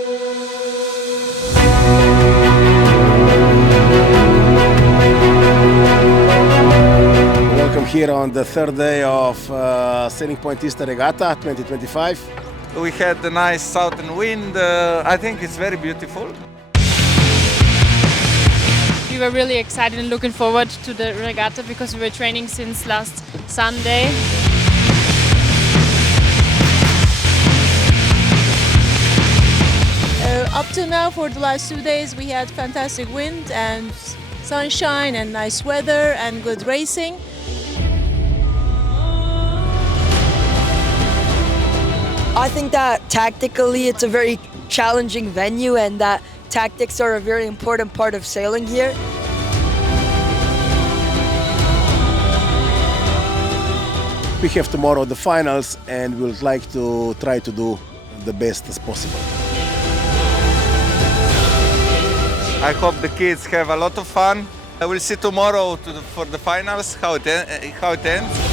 Welcome here on the third day of Sailing Point Easter Regatta 2025. We had a nice southern wind. I think it's very beautiful. We were really excited and looking forward to the regatta because we were training since last Sunday. Up to now, for the last 2 days, we had fantastic wind and sunshine and nice weather and good racing. I think that tactically it's a very challenging venue and that tactics are a very important part of sailing here. We have tomorrow the finals and we would like to try to do the best as possible. I hope the kids have a lot of fun. I will see tomorrow for the finals how it ends.